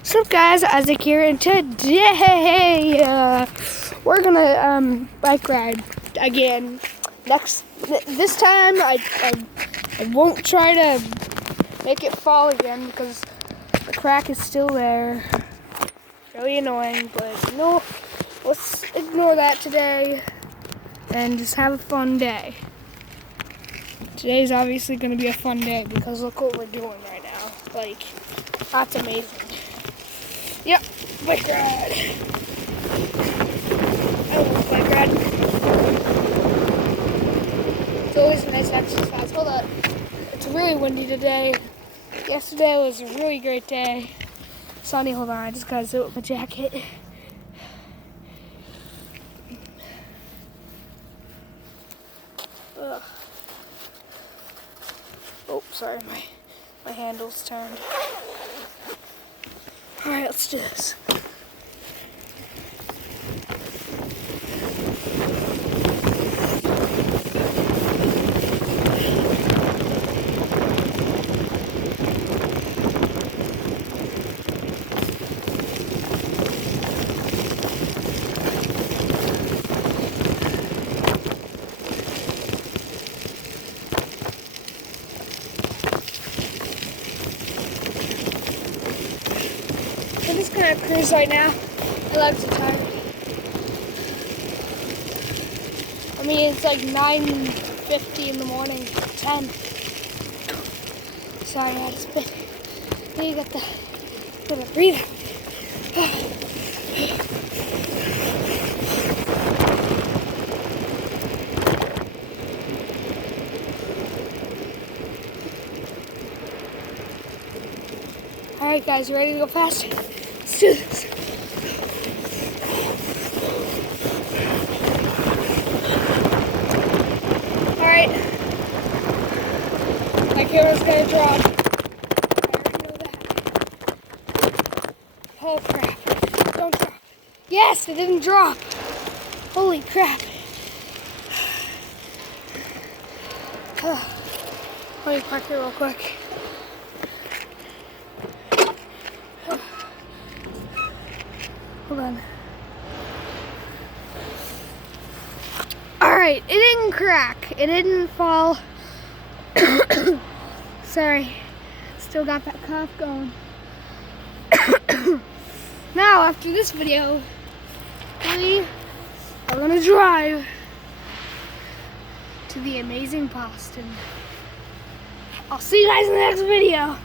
What's up, guys? Isaac here, and today we're gonna bike ride again. This time I won't try to make it fall again because the crack is still there. Really annoying, but no, let's ignore that today and just have a fun day. Today's obviously gonna be a fun day because look what we're doing right now. Like, that's amazing. Yep, bike ride. I love bike ride. It's always a nice exercise. Hold up. It's really windy today. Yesterday was a really great day. Sunny, hold on, I just gotta zip up my jacket. Ugh. Oh, sorry, my handle's turned. Alright, let's do this. I'm just gonna cruise right now. My legs are tired. I mean, it's like 9:50 in the morning, 10. Sorry, I just been. You got the little breather. Alright, guys, you ready to go faster? Let's do this. Alright. My camera's gonna drop. I already know that. Oh crap. Don't drop. Yes, it didn't drop. Holy crap. Let me park here real quick. Hold on. Alright, it didn't crack. It didn't fall. Sorry. Still got that cough going. Now, after this video, we are going to drive to the amazing Boston. I'll see you guys in the next video.